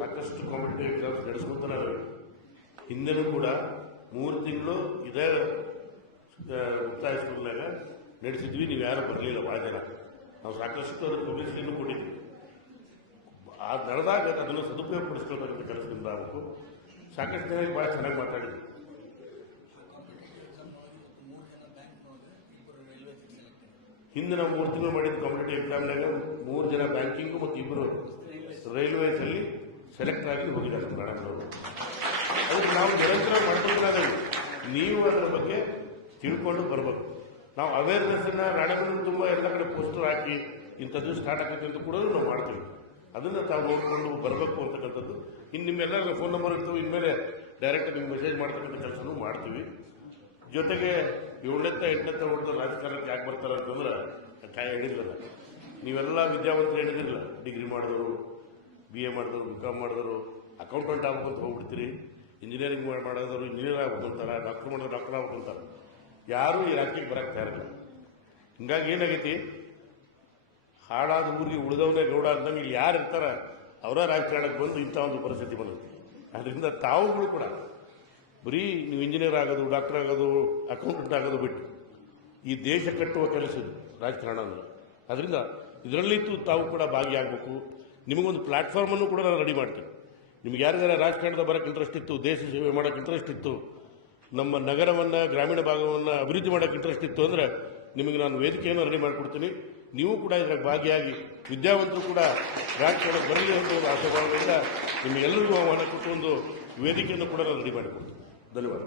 ಸಾಕಷ್ಟು competitive exams ನಡೆಸ್ಕೊತಾರೆ. ಹಿಂದೆನೂ ಕೂಡ 3 ತಿಂಗಳು ಇದೇ ಮುಕ್ತಾಯ ಸ್ಕೂಲ್ನಾಗ ನಡೆಸಿದ್ವಿ. ನೀವು ಯಾರು ಬರಲಿಲ್ಲ, ಭಾಳ ಜನ. ನಾವು ಸಾಕಷ್ಟು ಪಬ್ಲಿಸಿಟಿನೂ ಕೊಟ್ಟಿದ್ವಿ. ನಡೆದಾಗ ಅದನ್ನು ಸದುಪಯೋಗ ಪಡಿಸ್ಕೊಳ್ತಕ್ಕಂಥ ಕೆಲಸದಿಂದ ಆಗಬೇಕು. ಸಾಕಷ್ಟು ಜನ ಭಾಳ ಚೆನ್ನಾಗಿ ಮಾತಾಡಿದ್ವಿ. ಹಿಂದೆ ನಾವು 3 ತಿಂಗಳು ಮಾಡಿದ ಕಾಂಪಿಟೇಟಿವ್ ಎಕ್ಸಾಮ್ನಾಗ 3 ಜನ ಬ್ಯಾಂಕಿಂಗು ಮತ್ತು 2 ರೈಲ್ವೇಸಲ್ಲಿ ಸೆಲೆಕ್ಟ್ ಆಗಿ ಹೋಗಿದ್ದಾರೆ ಮೇಡಮ್ನವರು. ಅದಕ್ಕೆ ನಾವು ನಿರಂತರ ಮಾಡ್ಕೊಂಡಿಲ್ಲ. ನೀವು ಅದರ ಬಗ್ಗೆ ತಿಳ್ಕೊಂಡು ಬರಬೇಕು. ನಾವು ಅವೇರ್ನೆಸ್ಸನ್ನು ರಾಣೆಬೆನ್ನೂರು ತುಂಬ ಎಲ್ಲ ಕಡೆ ಪೋಸ್ಟರ್ ಹಾಕಿ ಇಂಥದ್ದು ಸ್ಟಾರ್ಟ್ ಆಗತ್ತೆ ಅಂತ ಕೂಡ ನಾವು ಮಾಡ್ತೀವಿ. ಅದನ್ನು ತಾವು ನೋಡಿಕೊಂಡು ಬರಬೇಕು ಅಂತಕ್ಕಂಥದ್ದು. ಇನ್ನು ನಿಮ್ಮೆಲ್ಲರ ಫೋನ್ ನಂಬರ್ ಇರ್ತವೆ. ಇನ್ಮೇಲೆ ಡೈರೆಕ್ಟ್ ನಿಮ್ಗೆ ಮೆಸೇಜ್ ಮಾಡ್ತಕ್ಕಂಥ ಕೆಲಸನೂ ಮಾಡ್ತೀವಿ. ಜೊತೆಗೆ 7ನೇ 8ನೇ ಹೊಡೆದ ರಾಜಕಾರಣಕ್ಕೆ ಯಾಕೆ ಬರ್ತಾರೆ ಅಂತಂದ್ರೆ ಹೇಳಿದ್ರಲ್ಲ, ನೀವೆಲ್ಲ ವಿದ್ಯಾವಂತರು ಹೇಳಿದಿರಲ್ಲ. ಡಿಗ್ರಿ ಮಾಡಿದವರು, BA ಮಾಡಿದವರು, BCom ಮಾಡಿದವರು, ಅಕೌಂಟೆಂಟ್ ಆಗ್ಬೇಕು ಅಂತ ಹೋಗ್ಬಿಡ್ತೀರಿ. ಇಂಜಿನಿಯರಿಂಗ್ ಮಾಡಿದವರು ಇಂಜಿನಿಯರ್ ಆಗ್ಬೇಕು ಅಂತಾರೆ, ಡಾಕ್ಟರ್ ಮಾಡಿದ್ರೆ ಡಾಕ್ಟರ್ ಆಗ್ಬೇಕು ಅಂತಾರೆ. ಯಾರೂ ಈ ರಾಜಕೀಯಕ್ಕೆ ಬರಕ್ಕೆ ತಯಾರಿಲ್ಲ. ಹಿಂಗಾಗಿ ಏನಾಗೈತಿ, ಹಾಳಾದ ಊರಿಗೆ ಉಳಿದವನೇ ಗೌಡ ಅಂದಂಗೆ ಇಲ್ಲಿ ಯಾರು ಇರ್ತಾರ ಅವರ ರಾಜಕಾರಣಕ್ಕೆ ಬಂದು ಇಂಥ ಒಂದು ಪರಿಸ್ಥಿತಿ ಬಂದೈತಿ. ಅದರಿಂದ ತಾವುಗಳು ಕೂಡ ಬರೀ ನೀವು ಇಂಜಿನಿಯರ್ ಆಗೋದು, ಡಾಕ್ಟರ್ ಆಗೋದು, ಅಕೌಂಟೆಂಟ್ ಆಗೋದು ಬಿಟ್ಟು ಈ ದೇಶ ಕಟ್ಟುವ ಕೆಲಸ ರಾಜಕಾರಣ ಅಂದರೆ. ಅದರಿಂದ ಇದರಲ್ಲಿತ್ತು ತಾವು ಕೂಡ ಭಾಗಿಯಾಗಬೇಕು. ನಿಮಗೊಂದು ಪ್ಲಾಟ್ಫಾರ್ಮನ್ನು ಕೂಡ ನಾನು ರೆಡಿ ಮಾಡ್ತೀನಿ. ನಿಮ್ಗೆ ಯಾರಿಗಾರ ರಾಜಕಾರಣದ ಬರೋಕ್ಕೆ ಇಂಟ್ರೆಸ್ಟ್ ಇತ್ತು, ದೇಶ ಸೇವೆ ಮಾಡೋಕ್ಕೆ ಇಂಟ್ರೆಸ್ಟ್ ಇತ್ತು, ನಮ್ಮ ನಗರವನ್ನು, ಗ್ರಾಮೀಣ ಭಾಗವನ್ನು ಅಭಿವೃದ್ಧಿ ಮಾಡೋಕ್ಕೆ ಇಂಟ್ರೆಸ್ಟ್ ಇತ್ತು ಅಂದರೆ ನಿಮಗೆ ನಾನು ವೇದಿಕೆಯನ್ನು ರೆಡಿ ಮಾಡಿಕೊಡ್ತೀನಿ. ನೀವು ಕೂಡ ಇದರ ಭಾಗಿಯಾಗಿ ವಿದ್ಯಾವಂತರು ಕೂಡ ರಾಜಕಾರಣಕ್ಕೆ ಬರಲಿ ಅಂತ ಒಂದು ಆಶಾಭಾವನೆಯಿಂದ ನಿಮಗೆಲ್ಲರಿಗೂ ಆಹ್ವಾನ ಕೊಟ್ಟು ಒಂದು ವೇದಿಕೆಯನ್ನು ಕೂಡ ನಾನು ರೆಡಿ ಮಾಡಿಕೊಡ್ತೀನಿ. ಧನ್ಯವಾದ.